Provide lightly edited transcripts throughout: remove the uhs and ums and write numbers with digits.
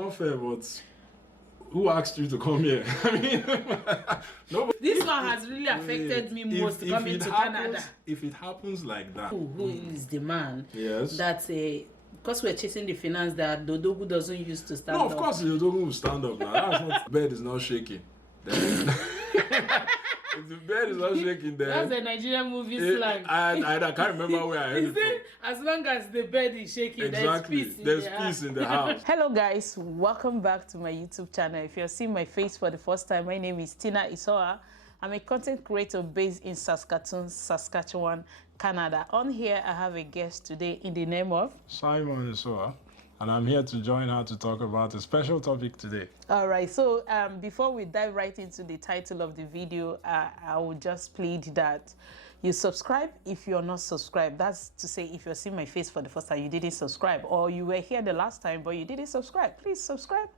not fair, but who asked you to come here? I mean, nobody. This one has really affected me most coming to Canada. If it happens like that, Who is the man? Yes. That's because we're chasing the finance that Dodogu doesn't use to stand up. No, of course Dodogu will stand up now. That's not, the bed is not shaking. If the bed is not shaking, then that's a Nigerian movie slang. I can't remember where I heard it from. As long as the bed is shaking, exactly. There's peace in the house. Hello guys, welcome back to my YouTube channel. If you're seeing my face for the first time, my name is Tina Isoa. I'm a content creator based in Saskatoon, Saskatchewan, Canada. On here, I have a guest today in the name of Simon Isoa. And I'm here to join her to talk about a special topic today. All right, so before we dive right into the title of the video, I will just plead that you subscribe if you're not subscribed. That's to say, if you're seeing my face for the first time, you didn't subscribe, or you were here the last time, but you didn't subscribe. Please subscribe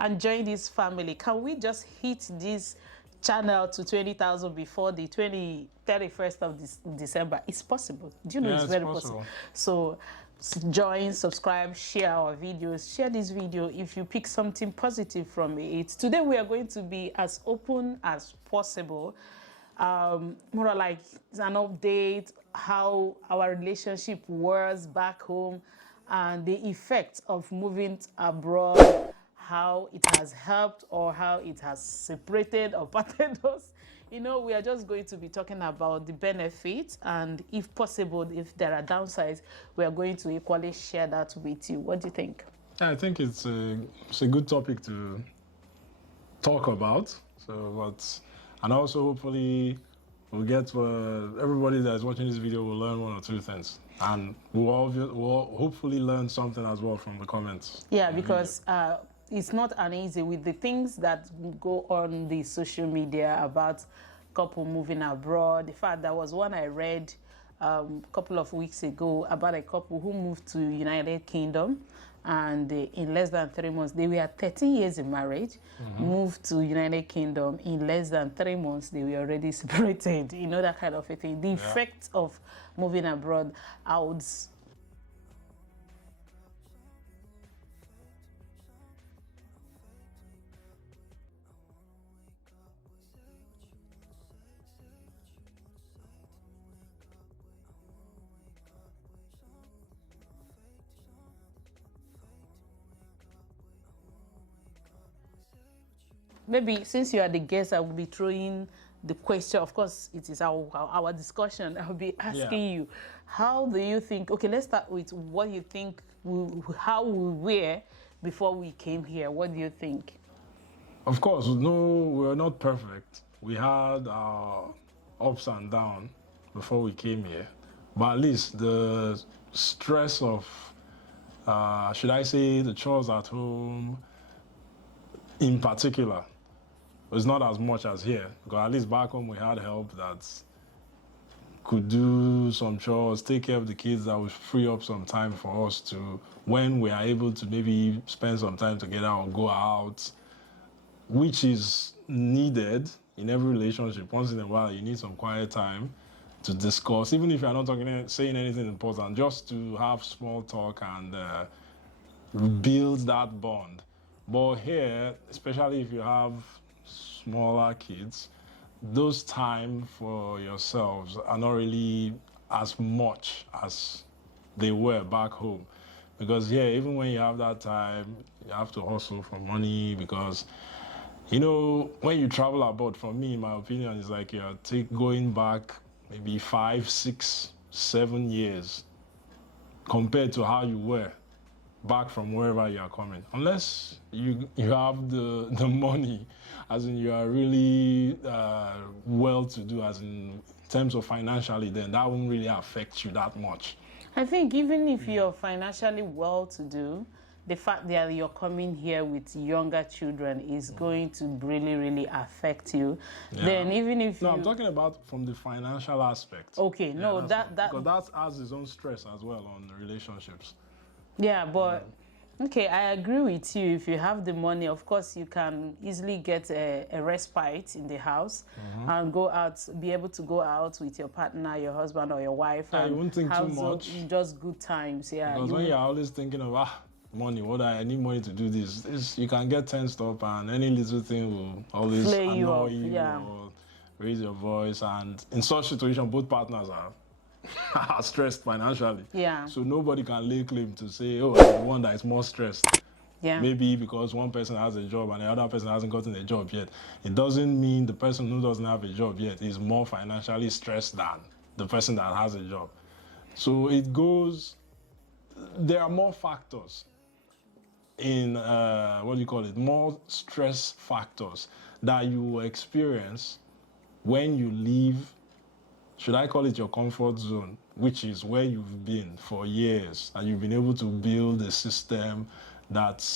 and join this family. Can we just hit this channel to 20,000 before the 31st of December? It's possible. Do you know it's very possible? So join, subscribe, share our videos, share this video if you pick something positive from it. Today we are going to be as open as possible, more like an update how our relationship was back home and the effect of moving abroad, how it has helped or how it has separated or parted us. You know, we are just going to be talking about the benefits, and if possible, if there are downsides, we are going to equally share that with you. What do you think? I think it's a good topic to talk about. And also hopefully we'll get everybody that's watching this video will learn one or two things, and we'll hopefully learn something as well from the comments. Yeah, because it's not uneasy with the things that go on the social media about couple moving abroad. In fact, there was one I read a couple of weeks ago about a couple who moved to United Kingdom, and in less than 3 months, they were 13 years in marriage, moved to United Kingdom. In less than 3 months, they were already separated. You know, that kind of a thing. The effect of moving abroad, I would maybe since you are the guest, I will be throwing the question. Of course, it is our discussion. I'll be asking you, how do you think, okay, let's start with what you think, how we were before we came here. What do you think? Of course, no, we're not perfect. We had our ups and downs before we came here. But at least the stress of, should I say, the chores at home in particular, was not as much as here. Because at least back home we had help that could do some chores, take care of the kids, that would free up some time for us to, when we are able to maybe spend some time together or go out, which is needed in every relationship. Once in a while, you need some quiet time to discuss, even if you're not saying anything important, just to have small talk and build that bond. But here, especially if you have smaller kids, those time for yourselves are not really as much as they were back home. Because here, even when you have that time, you have to hustle for money, because, you know, when you travel abroad, for me, in my opinion, it's like you're going back maybe 5, 6, 7 years compared to how you were back from wherever you are coming. Unless you have the money, as in you are really well-to-do, as in terms of financially, then that won't really affect you that much. I think even if you're financially well-to-do, the fact that you're coming here with younger children is going to really, really affect you. Yeah. Then even if I'm talking about from the financial aspect. Okay, yeah, no, because that has its own stress as well on the relationships. Yeah, but okay, I agree with you. If you have the money, of course, you can easily get a respite in the house and go out, be able to go out with your partner, your husband or your wife. Yeah, and you won't think too much. Just good times, yeah. Because when you're always thinking of, money. I need money to do this. You can get tensed up, and any little thing will always Flare you annoy up, you yeah. or raise your voice. And in such situation, both partners are stressed financially. Yeah. So nobody can lay claim to say, oh, I'm the one that is more stressed. Yeah. Maybe because one person has a job and the other person hasn't gotten a job yet. It doesn't mean the person who doesn't have a job yet is more financially stressed than the person that has a job. So there are more factors in, more stress factors that you will experience when you leave, should I call it your comfort zone, which is where you've been for years and you've been able to build a system that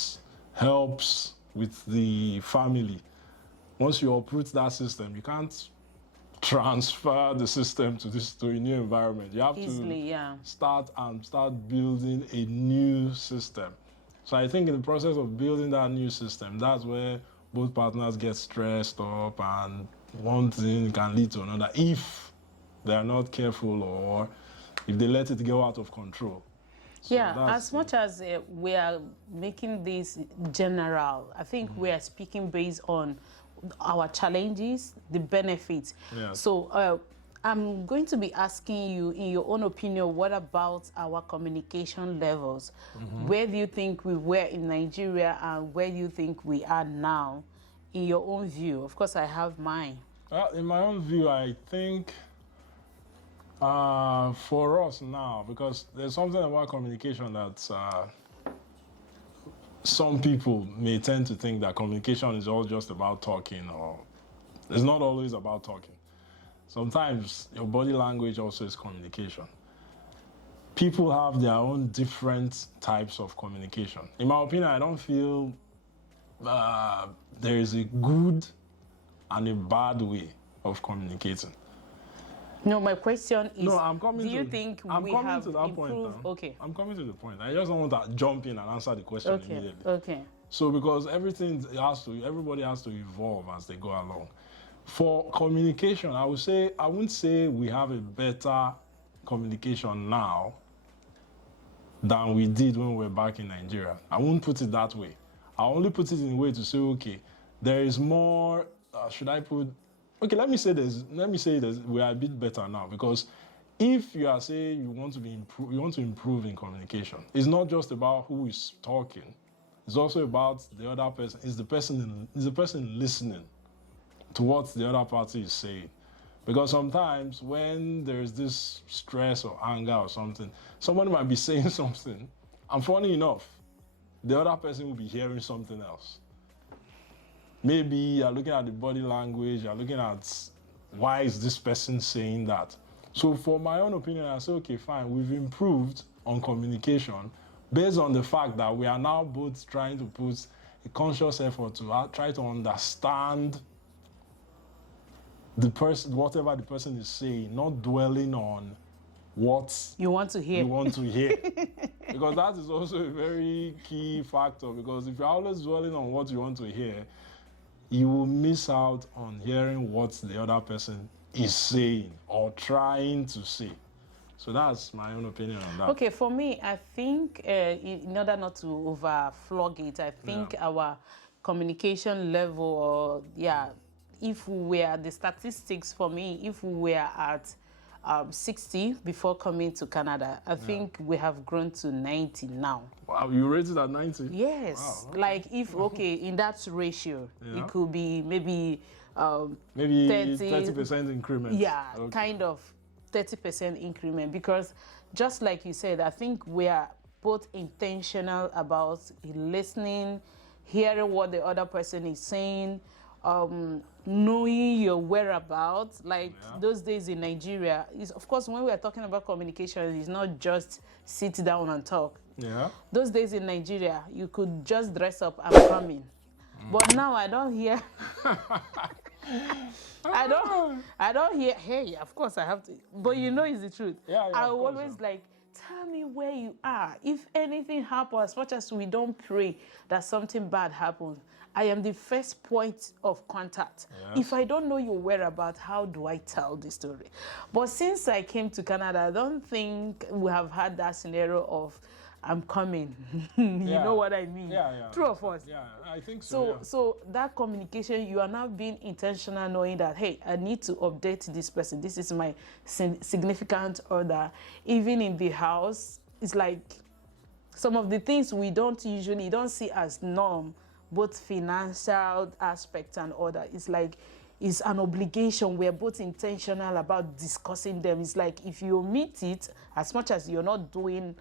helps with the family. Once you uproot that system, you can't transfer the system to a new environment. You have Easily, to start building a new system. So I think in the process of building that new system, that's where both partners get stressed up, and one thing can lead to another if they are not careful or if they let it go out of control. So as much as we are making this general, I think we are speaking based on our challenges, the benefits. Yes. So I'm going to be asking you, in your own opinion, what about our communication levels? Where do you think we were in Nigeria and where do you think we are now, in your own view? Of course, I have mine. Well, in my own view, I think for us now, because there's something about communication that some people may tend to think that communication is all just about talking, or it's not always about talking. Sometimes your body language also is communication. People have their own different types of communication. In my opinion, I don't feel there is a good and a bad way of communicating. No, my question is, I'm coming do you think we have improved? Okay. I'm coming to the point. I just don't want to jump in and answer the question immediately. Okay. So because everybody has to evolve as they go along. For communication, I wouldn't say we have a better communication now than we did when we were back in Nigeria. I wouldn't put it that way. I only put it in a way to say, okay, there is more, let me say we are a bit better now, because if you are saying you want to improve in communication, it's not just about who is talking. It's also about the other person. Is the person listening to what the other party is saying? Because sometimes when there's this stress or anger or something, somebody might be saying something, and funny enough, the other person will be hearing something else. Maybe you're looking at the body language, you're looking at why is this person saying that. So for my own opinion, I say, okay, fine, we've improved on communication based on the fact that we are now both trying to put a conscious effort to try to understand the person, whatever the person is saying, not dwelling on what you want to hear. Because that is also a very key factor, because if you're always dwelling on what you want to hear, you will miss out on hearing what the other person is saying or trying to say. So that's my own opinion on that. Okay, for me, I think in order not to overflog it, I think our communication level, if we were, the statistics for me, if we were at 60 before coming to Canada, I think we have grown to 90 now. Wow, you rated at 90? Yes. Wow, okay. Like if, in that ratio, it could be maybe 30% increment. Yeah, okay. Kind of 30% increment, because just like you said, I think we are both intentional about listening, hearing what the other person is saying, knowing your whereabouts. Like those days in Nigeria, of course, when we are talking about communication, it's not just sit down and talk. Yeah. Those days in Nigeria, you could just dress up and come in. But now I don't hear. I don't hear. Hey, of course I have to. But you know, it's the truth. I always like, tell me where you are. If anything happens, as much as we don't pray that something bad happens, I am the first point of contact. Yes. If I don't know your whereabouts, how do I tell the story? But since I came to Canada, I don't think we have had that scenario of I'm coming. You know what I mean? Yeah. True of us. Yeah, I think so. So that communication, you are now being intentional, knowing that, hey, I need to update this person. This is my significant other. Even in the house, it's like some of the things we don't see as norm, both financial aspects and other. It's like it's an obligation. We're both intentional about discussing them. It's like if you omit it, as much as you're not doing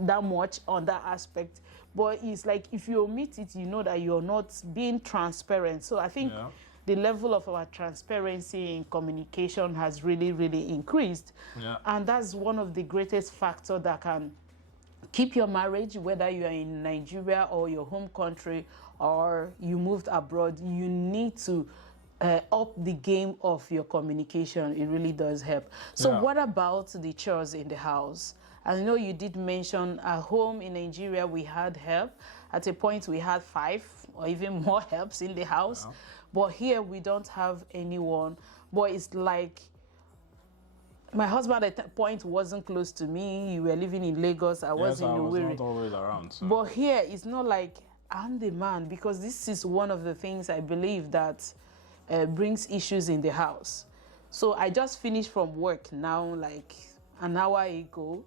that much on that aspect, but it's like if you omit it, you know that you're not being transparent. So I think the level of our transparency in communication has really, really increased. And that's one of the greatest factors that can keep your marriage, whether you are in Nigeria or your home country or you moved abroad. You need to up the game of your communication. It really does help. So what about the chores in the house? I know you did mention at home in Nigeria we had help. At a point we had 5 or even more helps in the house. But here we don't have anyone. But it's like my husband at that point wasn't close to me. You were living in Lagos. I was in Owerri. Not always around. So. But here it's not like I'm the man, because this is one of the things I believe that brings issues in the house. So I just finished from work now, like an hour ago.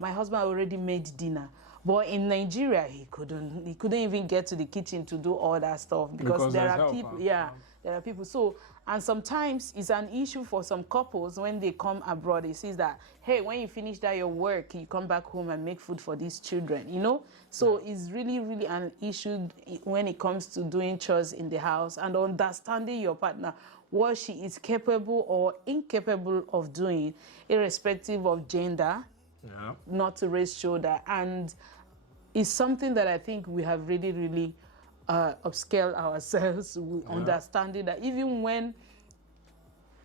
My husband already made dinner. But in Nigeria, he couldn't even get to the kitchen to do all that stuff because there are people. There are people. So, and sometimes it's an issue for some couples when they come abroad. It says that, hey, when you finish that your work, you come back home and make food for these children, you know? So it's really, really an issue when it comes to doing chores in the house and understanding your partner, what she is capable or incapable of doing, irrespective of gender, not to raise shoulder. And it's something that I think we have really, really upscale ourselves with understanding that even when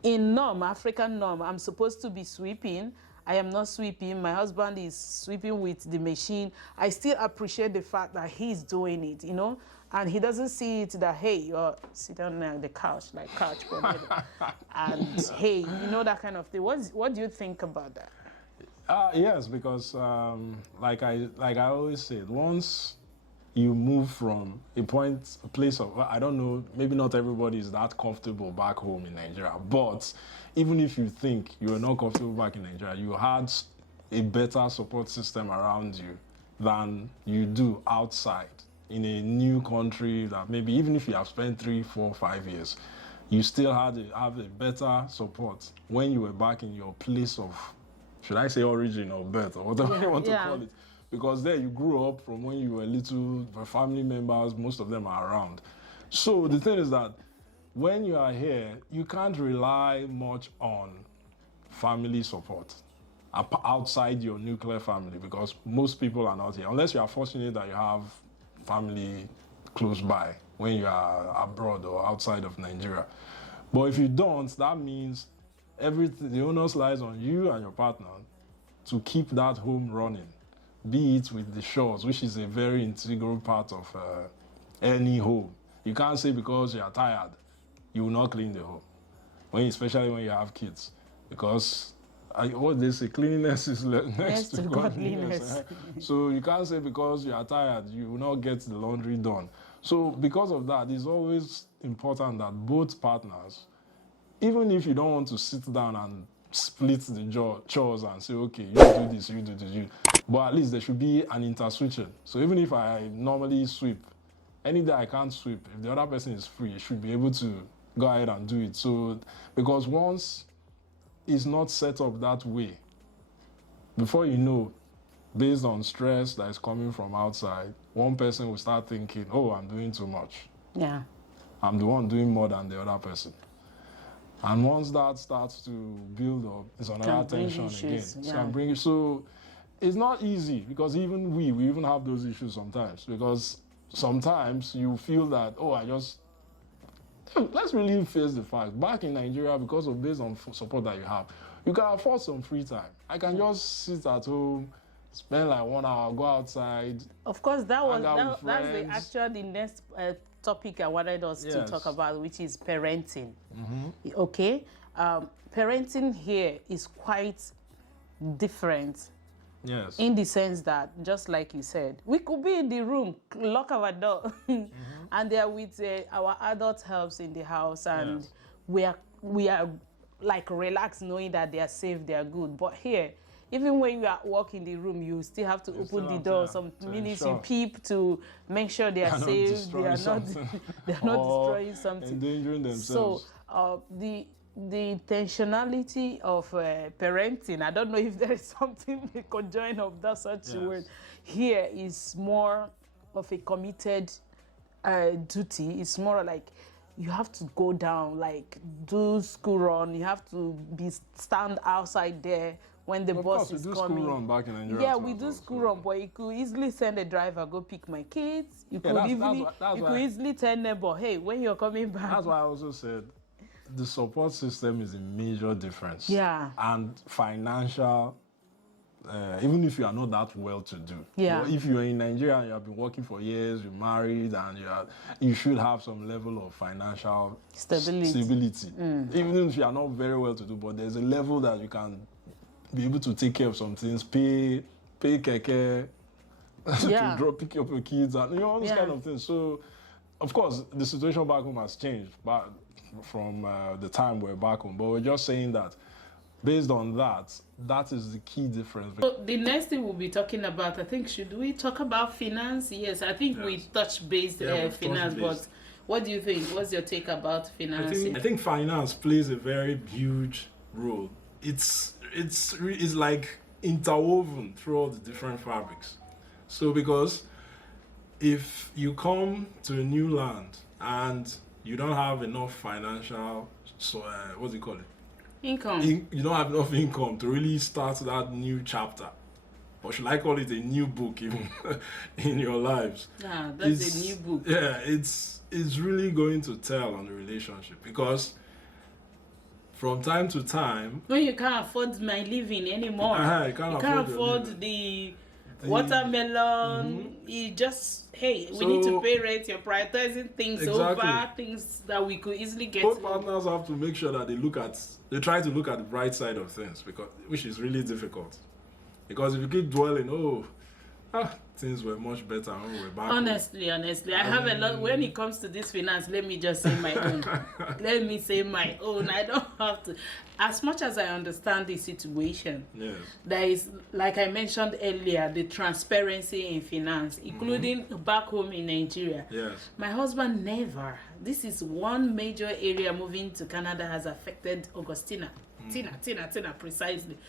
in African norm, I'm supposed to be sweeping, I am not sweeping, my husband is sweeping with the machine, I still appreciate the fact that he's doing it, you know, and he doesn't see it that, hey, you're sitting on the couch, like couch potato, and hey, you know, that kind of thing. What do you think about that? Yes, because like I always said, once you move from a place of, I don't know, maybe not everybody is that comfortable back home in Nigeria, but even if you think you are not comfortable back in Nigeria, you had a better support system around you than you do outside in a new country that maybe even if you have spent 3, 4, 5 years, you still have a better support when you were back in your place of, should I say origin or birth or whatever you want to call it. Because there you grew up from when you were little, the family members, most of them are around. So the thing is that when you are here, you can't rely much on family support outside your nuclear family, because most people are not here, unless you are fortunate that you have family close by when you are abroad or outside of Nigeria. But if you don't, that means everything, the onus lies on you and your partner to keep that home running, be it with the chores, which is a very integral part of any home. You can't say because you are tired, you will not clean the home, especially when you have kids, because what they say, cleanliness is next to godliness. So you can't say because you are tired, you will not get the laundry done. So because of that, it's always important that both partners, even if you don't want to sit down and split the chores and say, okay, you do this, you do this, but at least there should be an interswitching. So even if I normally sweep, any day I can't sweep, if the other person is free, you should be able to go ahead and do it. So, because once it's not set up that way, before you know, based on stress that is coming from outside, one person will start thinking, oh, I'm doing too much. Yeah. I'm the one doing more than the other person. And once that starts to build up, it's another tension again. So it's not easy, because even we even have those issues sometimes, because sometimes you feel that, oh, let's really face the fact. Back in Nigeria, based on support that you have, you can afford some free time. I can just sit at home, spend like 1 hour, go outside. Of course, that's the next topic I wanted us to talk about, which is parenting. Okay, parenting here is quite different Yes. In the sense that, just like you said, we could be in the room, lock our door, and they are with our adult helps in the house, and Yes. we are like relaxed, knowing that they are safe, they are good. But here, even when you are walking the room, you still have to open the door. Some minutes you peep to make sure they are safe. They are not. They are not destroying something. Endangering themselves. So the intentionality of parenting, I don't know if there is something conjoined of that such a word here, is more of a committed duty. It's more like you have to go down, like do school run. You have to stand outside there when the bus is coming. School run back in Nigeria. Yeah, we do school run, but you could easily send a driver go pick my kids. You could easily tell neighbor, hey, when you're coming back. That's why I also said the support system is a major difference. Yeah. And financial, even if you are not that well-to-do. Yeah. But if you're in Nigeria and you have been working for years, you're married, and you should have some level of financial stability. Even if you are not very well-to-do, but there's a level that you can be able to take care of some things, pay keke, to pick up your kids, and all those kind of things. So, of course, the situation back home has changed, but from the time we're back home. But we're just saying that based on that, that is the key difference. So the next thing we'll be talking about, I think, should we talk about finance? Yes, I think we touched base finance, but what do you think? What's your take about financing? I think finance plays a very huge role. It's like interwoven through all the different fabrics. So because if you come to a new land and you don't have enough financial, what do you call it? Income. You don't have enough income to really start that new chapter. Or should I call it a new book even in your lives? Yeah, that's a new book. Yeah, it's really going to tell on the relationship, because from time to time, when you can't afford my living anymore, you can't afford the watermelon. You just, hey, we need to pay rent. You're prioritizing things over things that we could easily get. Both partners have to make sure that they try to look at the bright side of things, which is really difficult. Because if you keep dwelling, things were much better when we were back. Honestly, I have a lot. When it comes to this finance, let me just say my own. Let me say my own. I don't have to. As much as I understand the situation, there is, like I mentioned earlier, the transparency in finance, including back home in Nigeria. Yes. My husband never. This is one major area moving to Canada has affected Augustina. Tina, precisely.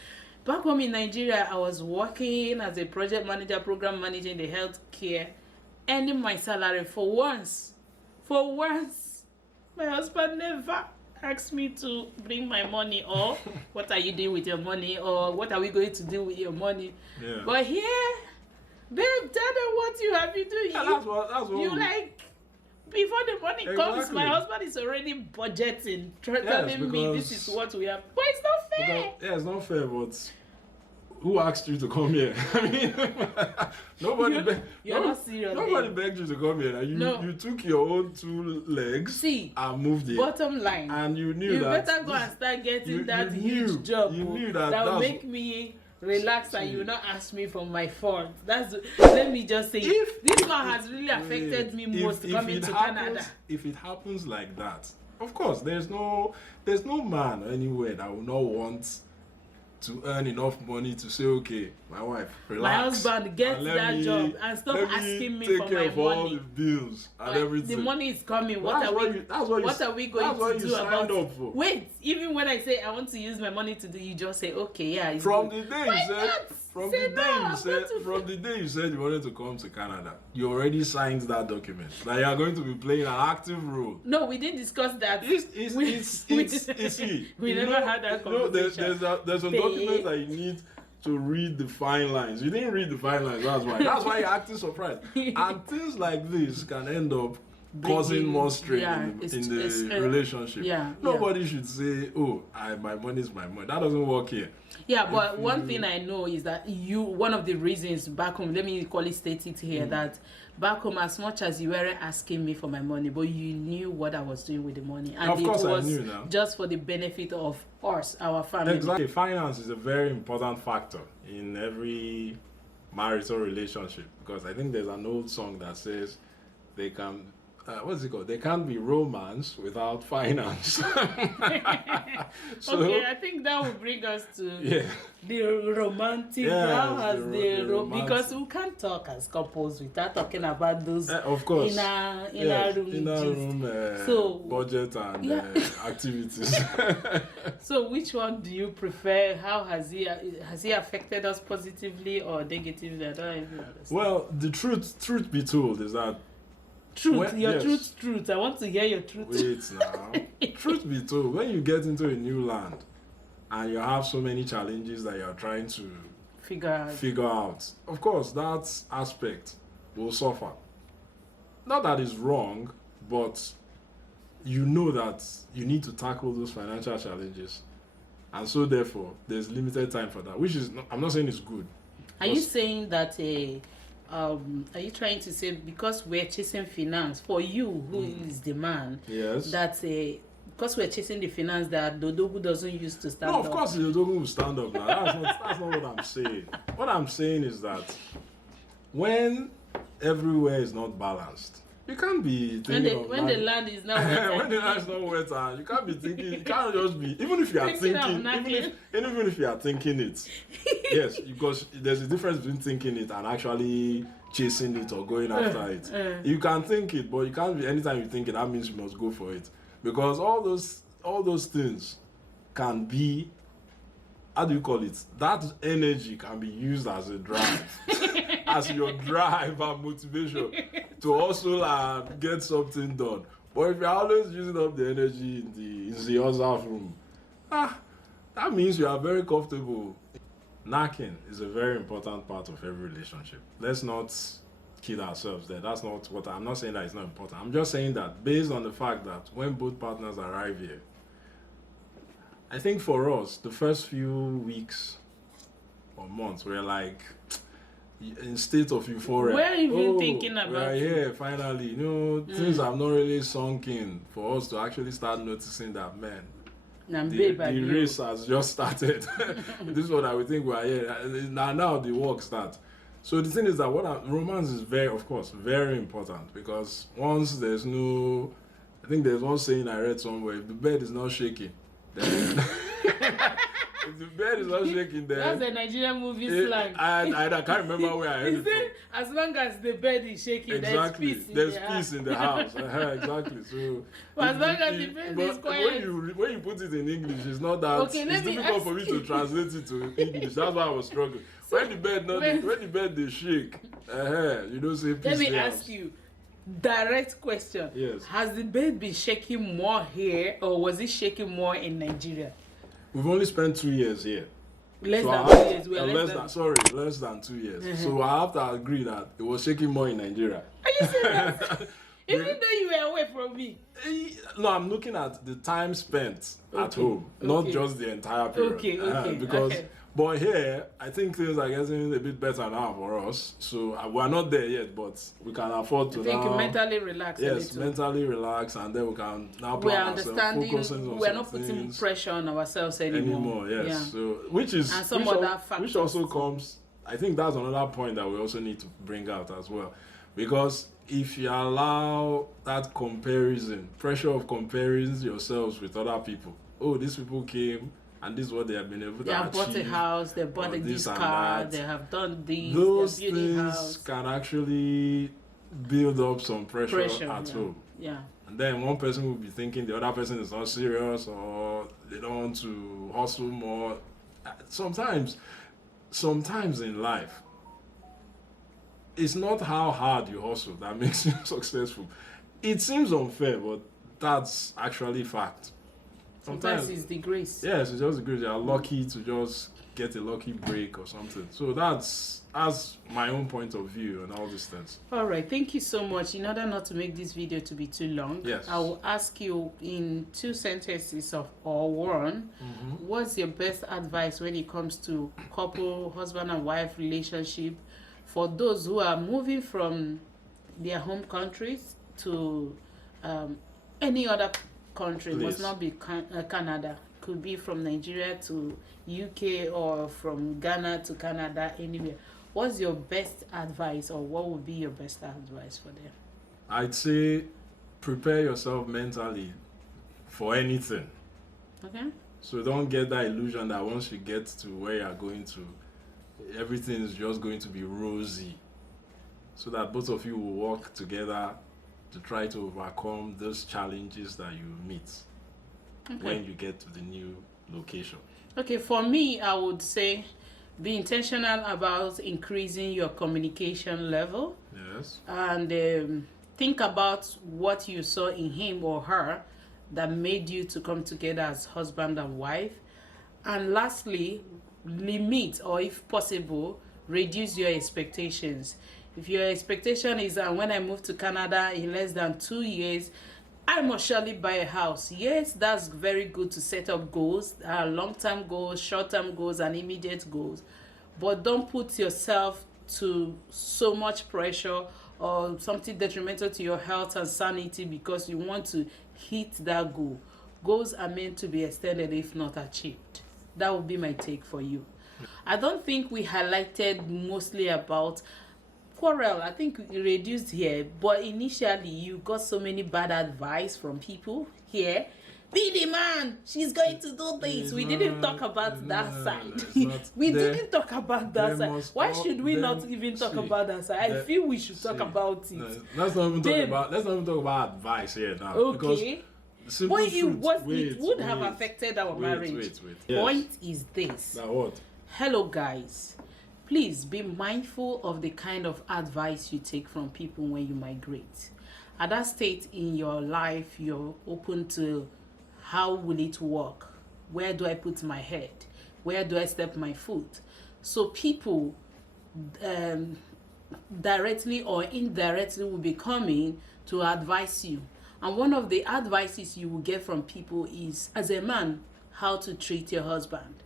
Back home in Nigeria, I was working as a project manager, program manager in the healthcare, earning my salary for once. My husband never asked me to bring my money, or what are you doing with your money, or what are we going to do with your money. Yeah. But here, babe, tell them what you have been doing. Yeah, that's what you like. Before the money comes, my husband is already budgeting, telling me this is what we have. But it's not fair. It's not fair, but who asked you to come here? I mean, nobody not serious. Nobody begged you to come here. You took your own 2 legs and moved it. Bottom line. And you knew you better go and start getting that huge job. You knew that will make me relax, and you will not ask me for my phone. Let me just say, this one has really affected me most coming to Canada. If it happens like that, of course, there's no man anywhere that will not want to earn enough money to say, okay, my wife, relax. My husband gets that job and stop asking me for my money. Take care of all the bills and everything. The money is coming. What are we going to do about it? Wait, even when I say I want to use my money to do, you just say, okay, yeah, it's From good. the day you said you wanted to come to Canada, you already signed that document. That you are going to be playing an active role. No, we didn't discuss that. We never had that conversation. There's some documents that you need to read the fine lines. You didn't read the fine lines, that's why. That's why you're acting surprised. And things like this can end up causing more strain in the relationship. Nobody should say, "Oh, my money is my money." That doesn't work here. Yeah, but one thing I know is that one of the reasons back home, let me state it here, that back home, as much as you weren't asking me for my money, but you knew what I was doing with the money, and of course it was I knew now. Just for the benefit of us, our family. Exactly, finance is a very important factor in every marital relationship, because I think there's an old song that says they can. What's it called? There can't be romance without finance. So, okay, I think that will bring us to the romantic. How has because we can't talk as couples without talking about those of course inner room budget and activities. So which one do you prefer? How has he affected us positively or negatively? I don't even understand. Well, the truth be told is that truth. I want to hear your truth. Wait now. Truth be told, when you get into a new land and you have so many challenges that you're trying to figure out, of course, that aspect will suffer. Not that it's wrong, but you know that you need to tackle those financial challenges. And so, therefore, there's limited time for that, which is, I'm not saying it's good. Are you saying that are you trying to say because we're chasing finance for you who is the man, yes, that because we're chasing the finance that the Dodogu doesn't used to stand up? No, of course the Dodogu will stand up now. That's not what I'm saying. What I'm saying is that when everywhere is not balanced, you can't be thinking when the land is not wet. When the land is not wet, you can't be thinking. You can't just be, even if you are thinking, even if you are thinking it. Yes, because there's a difference between thinking it and actually chasing it or going after it. You can think it, but you can't be. Anytime you think it, that means you must go for it, because all those things can be. How do you call it? That energy can be used as a drive, as your drive and motivation to also get something done. But if you're always using up the energy in the other room, that means you are very comfortable. Knacking is a very important part of every relationship. Let's not kid ourselves there. That's not what I'm not saying that it's not important. I'm just saying that based on the fact that when both partners arrive here, I think for us, the first few weeks or months, we're like in state of euphoria. We're even thinking about we're here finally. Things have not really sunk in for us to actually start noticing that, man, the race has just started. This is what I would think we're here. Now the work starts. So the thing is that romance is of course, very important, because once there's no, I think there's one saying I read somewhere: if the bed is not shaking, then if the bed is not shaking, then that's a Nigerian movie slang. I can't remember where I heard it from. As long as the bed is shaking, exactly, there's peace in the house. Exactly. So as long as the bed is quiet. When you put it in English, it's not that. Okay, it's difficult for me to translate it to English. That's why I was struggling. So, when the bed they shake, you don't say peace. Let me ask you. Direct question. Yes. Has the bed been shaking more here, or was it shaking more in Nigeria? We've only spent 2 years here. Less than 2 years. Less than 2 years. So I have to agree that it was shaking more in Nigeria. Are you serious? Even though you were away from me. No, I'm looking at the time spent at home, not just the entire period. Because but here, I think things are getting a bit better now for us. So we're not there yet, but we can afford to now mentally relax. Yes, mentally relax, and then we can now plan ourselves, focusing on we're not putting pressure on ourselves anymore. Yes. Yeah. So which also comes. I think that's another point that we also need to bring out as well, because if you allow that pressure of comparing yourselves with other people, these people came and this is what they have been able to achieve. They have bought a house, they bought this car, they have done this. Those things can actually build up some pressure at home. Yeah. And then one person will be thinking the other person is not serious, or they don't want to hustle more. Sometimes in life, it's not how hard you hustle that makes you successful. It seems unfair, but that's actually fact. Sometimes it's the grace. Yes, it's just the grace. You are lucky to just get a lucky break or something. So that's my own point of view on all these things. All right, thank you so much. In order not to make this video to be too long, yes, I will ask you in 2 sentences or one, what's your best advice when it comes to couple, husband and wife relationship for those who are moving from their home countries to any other country? It must not be Canada. Could be from Nigeria to UK or from Ghana to Canada, anywhere. What's your best advice, or what would be your best advice for them? I'd say prepare yourself mentally for anything. Okay. So don't get that illusion that once you get to where you're going to, everything is just going to be rosy. So that both of you will work together to try to overcome those challenges that you meet when you get to the new location. Okay, for me, I would say be intentional about increasing your communication level. Yes. And think about what you saw in him or her that made you to come together as husband and wife. And lastly, limit, or if possible, reduce your expectations. If your expectation is that when I move to Canada in less than 2 years, I must surely buy a house. Yes, that's very good to set up goals, long-term goals, short-term goals, and immediate goals. But don't put yourself to so much pressure or something detrimental to your health and sanity because you want to hit that goal. Goals are meant to be extended if not achieved. That would be my take for you. I don't think we highlighted mostly about quarrel. I think we reduced here, but initially you got so many bad advice from people here. Be the man, she's going to do this. We didn't talk about that side. We didn't talk about that side. Why should we not even talk about that side? I feel we should talk about it. Let's not even talk about advice here now. Okay. But it would have wait, affected our marriage. Yes. Point is this. Now what? Hello guys. Please be mindful of the kind of advice you take from people when you migrate. At that state in your life, you're open to how will it work? Where do I put my head? Where do I step my foot? So people directly or indirectly will be coming to advise you. And one of the advices you will get from people is, as a man, how to treat your husband,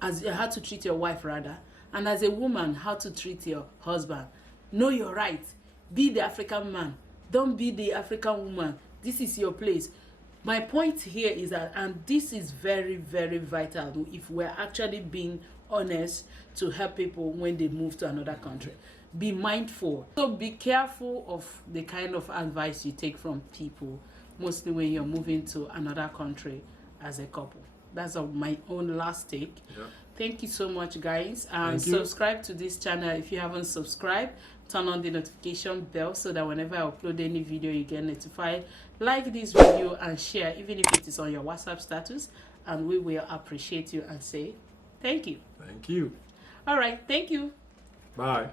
how to treat your wife rather, and as a woman, how to treat your husband. Know your rights. Be the African man. Don't be the African woman. This is your place. My point here is that, and this is very, very vital if we're actually being honest to help people when they move to another country. Be mindful. So be careful of the kind of advice you take from people, mostly when you're moving to another country as a couple. That's my own last take. Yeah. Thank you so much, guys. And subscribe to this channel if you haven't subscribed. Turn on the notification bell so that whenever I upload any video, you get notified. Like this video and share, even if it is on your WhatsApp status. And we will appreciate you and say thank you. Thank you. All right. Thank you. Bye.